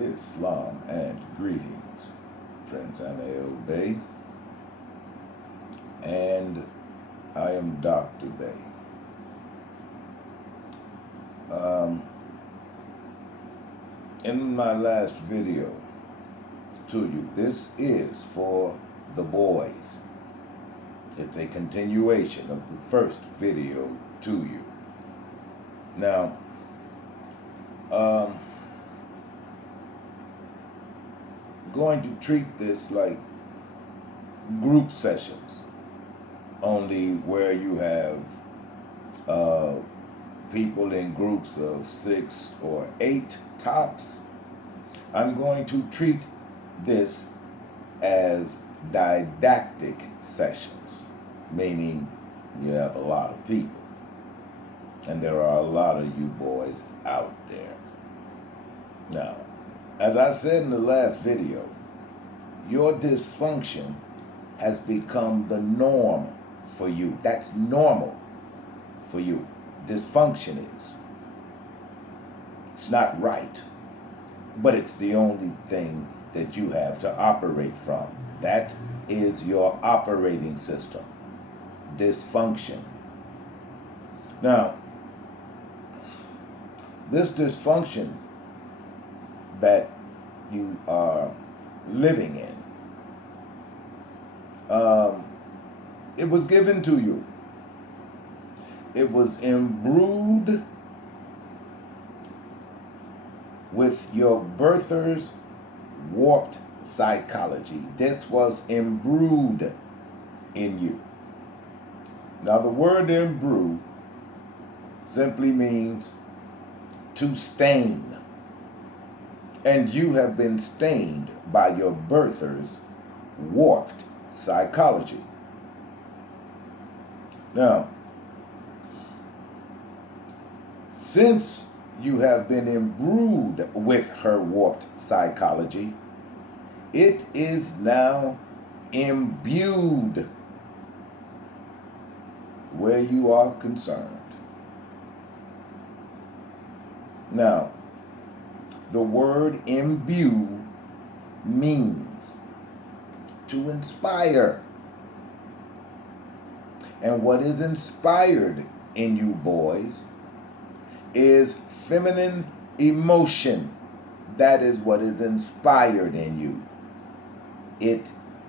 Islam and greetings, princeanaelbey, and I am Dr. Bey. In my last video to you, this is for the boys. It's a continuation of the first video to you. Now, going to treat this like group sessions, only where you have people in groups of 6 or 8 tops. I'm going to treat this as didactic sessions, meaning you have a lot of people, and there are a lot of you boys out there. Now, as I said in the last video, your dysfunction has become the norm for you. That's normal for you. Dysfunction is. It's not right, but it's the only thing that you have to operate from. That is your operating system. Dysfunction. Now, this dysfunction that you are living in, it was given to you. It was imbrued with your birther's warped psychology. This was imbrued in you. Now, the word imbue simply means to stain. And you have been stained by your birther's warped psychology. Now, since you have been imbrued with her warped psychology, it is now imbued where you are concerned. Now, the word imbue means to inspire. And what is inspired in you boys is feminine emotion. That is what is inspired in you.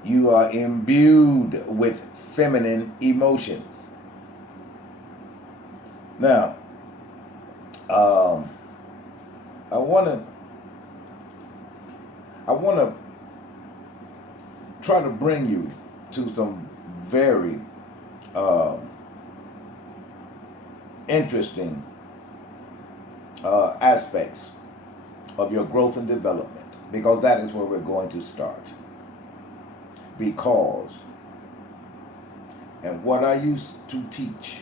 You are imbued with feminine emotions. Now, I want to try to bring you to some very interesting aspects of your growth and development, because that is where we're going to start. Because, and what I used to teach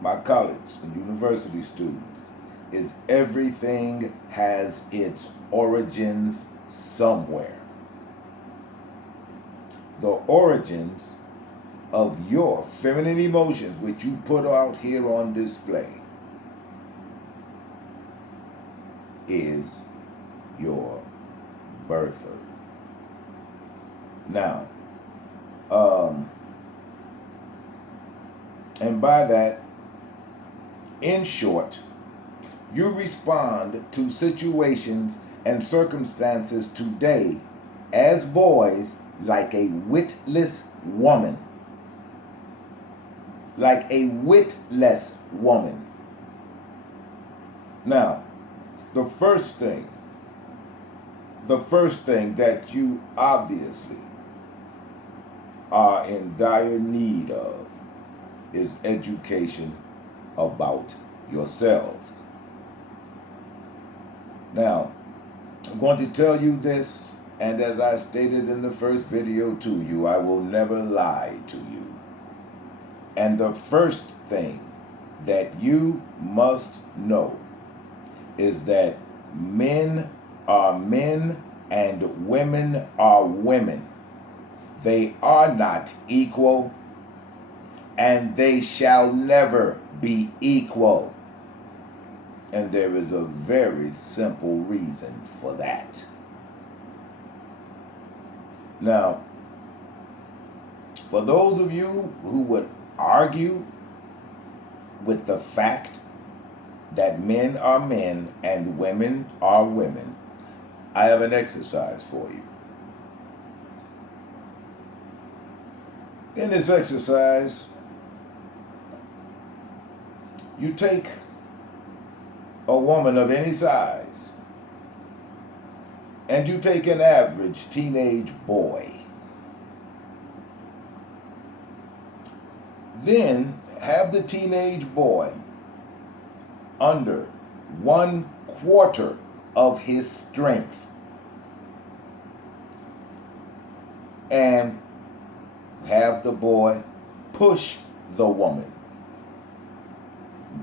my college and university students is everything has its origins somewhere. The origins of your feminine emotions, which you put out here on display, is your birther. Now, and by that, in short, you respond to situations and circumstances today as boys like a witless woman. Like a witless woman. Now, the first thing that you obviously are in dire need of is education about yourselves. Now, I'm going to tell you this, and as I stated in the first video to you, I will never lie to you. And the first thing that you must know is that men are men and women are women. They are not equal, and they shall never be equal. And there is a very simple reason for that. Now, for those of you who would argue with the fact that men are men and women are women, I have an exercise for you. In this exercise, you take a woman of any size and you take an average teenage boy. Then have the teenage boy under 1/4 of his strength and have the boy push the woman.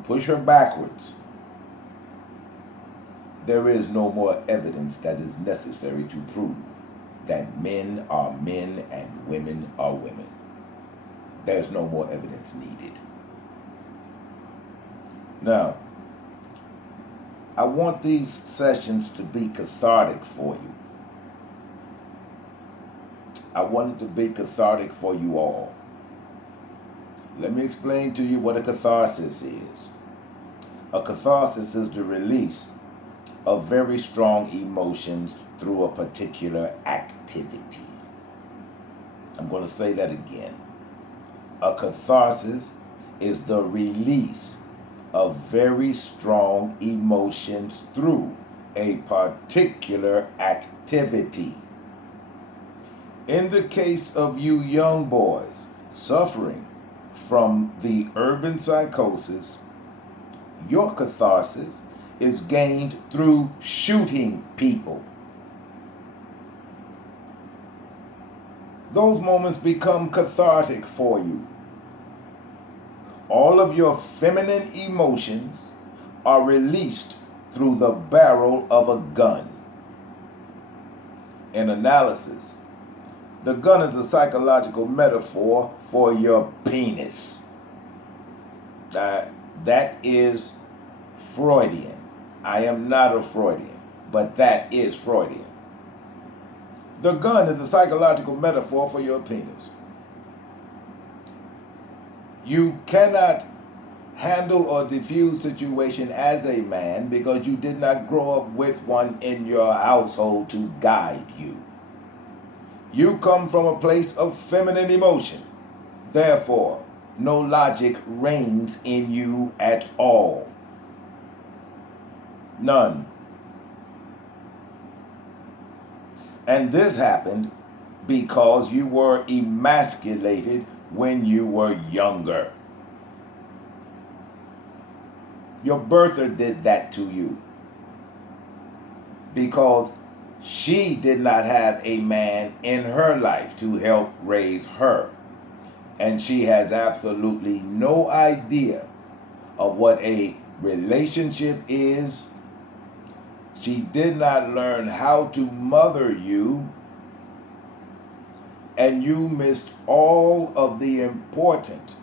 Push her backwards. There is no more evidence that is necessary to prove that men are men and women are women. There's no more evidence needed. Now, I want these sessions to be cathartic for you. I want it to be cathartic for you all. Let me explain to you what a catharsis is. A catharsis is the release of very strong emotions through a particular activity. I'm going to say that again. A catharsis is the release of very strong emotions through a particular activity. In the case of you young boys suffering from the urban psychosis, your catharsis is gained through shooting people. Those moments become cathartic for you. All of your feminine emotions are released through the barrel of a gun. In analysis, the gun is a psychological metaphor for your penis. That is Freudian. I am not a Freudian, but that is Freudian. The gun is a psychological metaphor for your penis. You cannot handle or diffuse situation as a man because you did not grow up with one in your household to guide you. You come from a place of feminine emotion. Therefore, no logic reigns in you at all. None. And this happened because you were emasculated when you were younger. Your birther did that to you because she did not have a man in her life to help raise her. And she has absolutely no idea of what a relationship is. She did not learn how to mother you, and you missed all of the important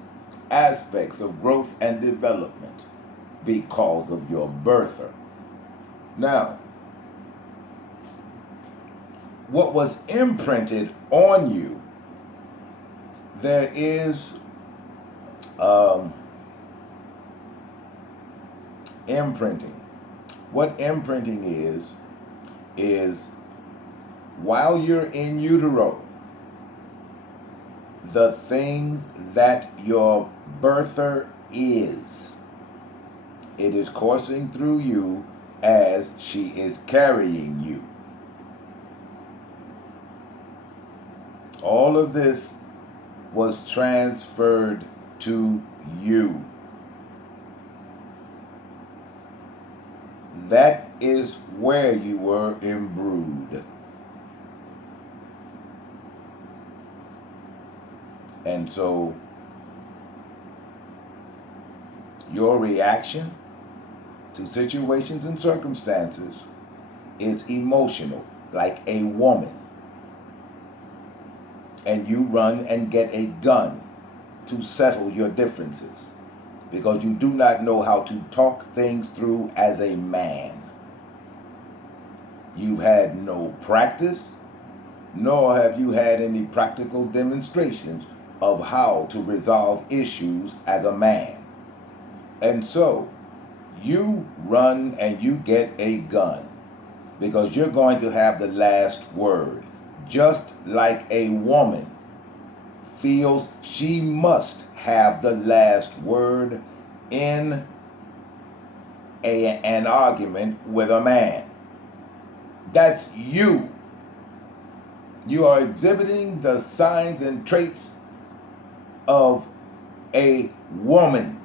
aspects of growth and development because of your birther. Now, what was imprinted on you, there is imprinting. What imprinting is while you're in utero, the thing that your birther is, it is coursing through you as she is carrying you. All of this was transferred to you. That is where you were imbrued. And so your reaction to situations and circumstances is emotional, like a woman. And you run and get a gun to settle your differences. because you do not know how to talk things through as a man. You've had no practice, nor have you had any practical demonstrations of how to resolve issues as a man. And so, you run and you get a gun because you're going to have the last word. Just like a woman feels she must have the last word in an argument with a man. That's you. You are exhibiting the signs and traits of a woman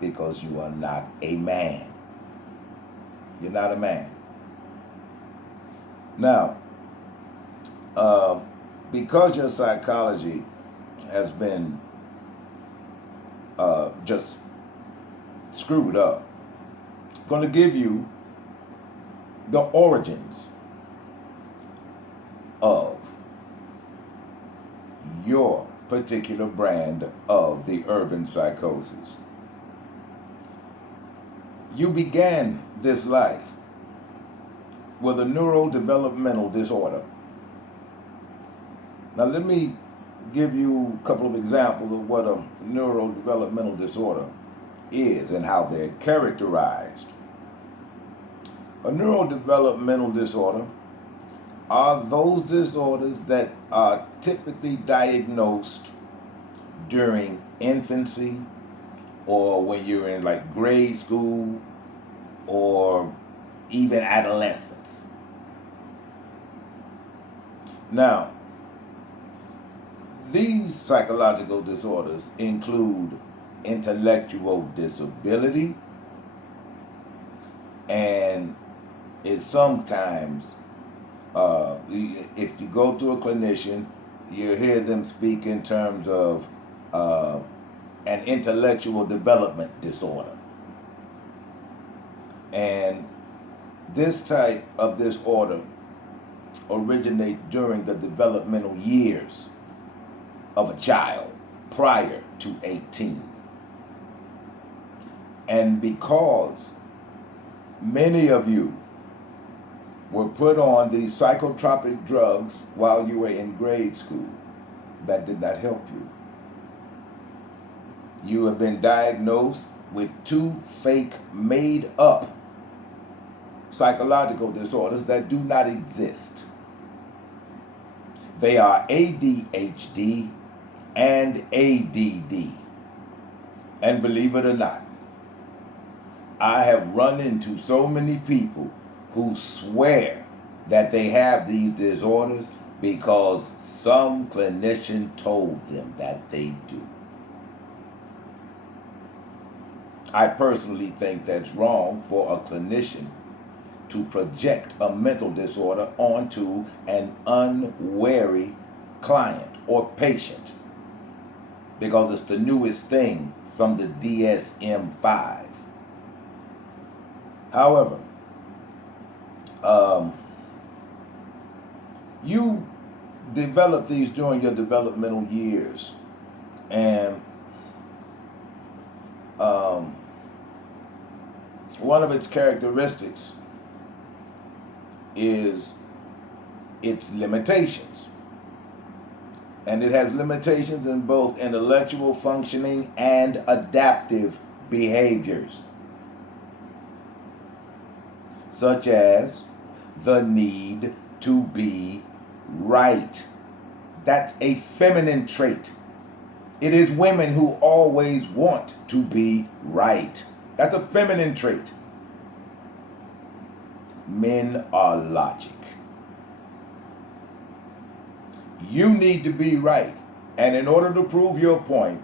because you are not a man. You're not a man. Now, because your psychology has been just screwed up, I'm going to give you the origins of your particular brand of the urban psychosis. You began this life with a neurodevelopmental disorder. Now let me give you a couple of examples of what a neurodevelopmental disorder is and how they're characterized. A neurodevelopmental disorder are those disorders that are typically diagnosed during infancy or when you're in like grade school or even adolescence. Now, these psychological disorders include intellectual disability, and it sometimes, if you go to a clinician, you hear them speak in terms of an intellectual development disorder. And this type of disorder originates during the developmental years of a child prior to 18. And because many of you were put on these psychotropic drugs while you were in grade school, that did not help you. You have been diagnosed with 2 fake, made-up psychological disorders that do not exist. They are ADHD and ADD. And believe it or not, I have run into so many people who swear that they have these disorders because some clinician told them that they do. I personally think that's wrong for a clinician to project a mental disorder onto an unwary client or patient because it's the newest thing from the DSM-5. However, you develop these during your developmental years, and one of its characteristics is its limitations. And it has limitations in both intellectual functioning and adaptive behaviors, such as the need to be right. That's a feminine trait. It is women who always want to be right. That's a feminine trait. Men are logic. You need to be right. And in order to prove your point,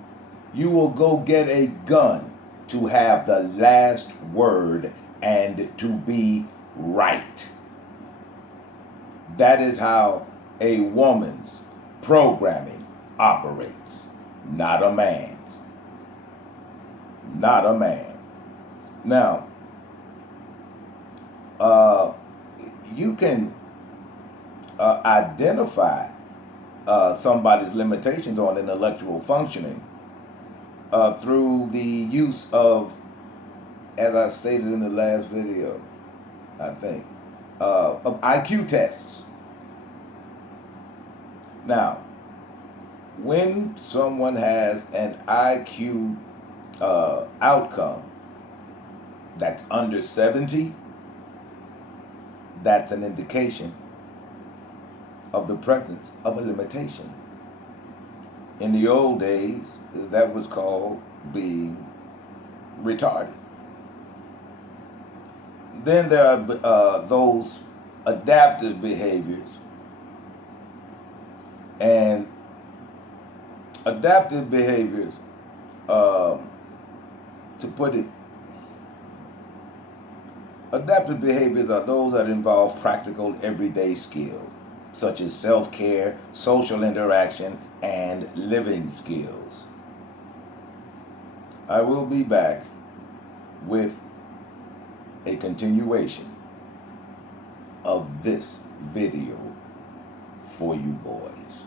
you will go get a gun to have the last word and to be right. That is how a woman's programming operates, not a man's. Not a man. Now, you can identify somebody's limitations on intellectual functioning through the use of, as I stated in the last video, I think, of IQ tests. Now, when someone has an IQ outcome that's under 70, that's an indication of the presence of a limitation. In the old days, that was called being retarded. Then there are those adaptive behaviors. And adaptive behaviors, to put it, adaptive behaviors are those that involve practical everyday skills, such as self-care, social interaction, and living skills. I will be back with a continuation of this video for you boys.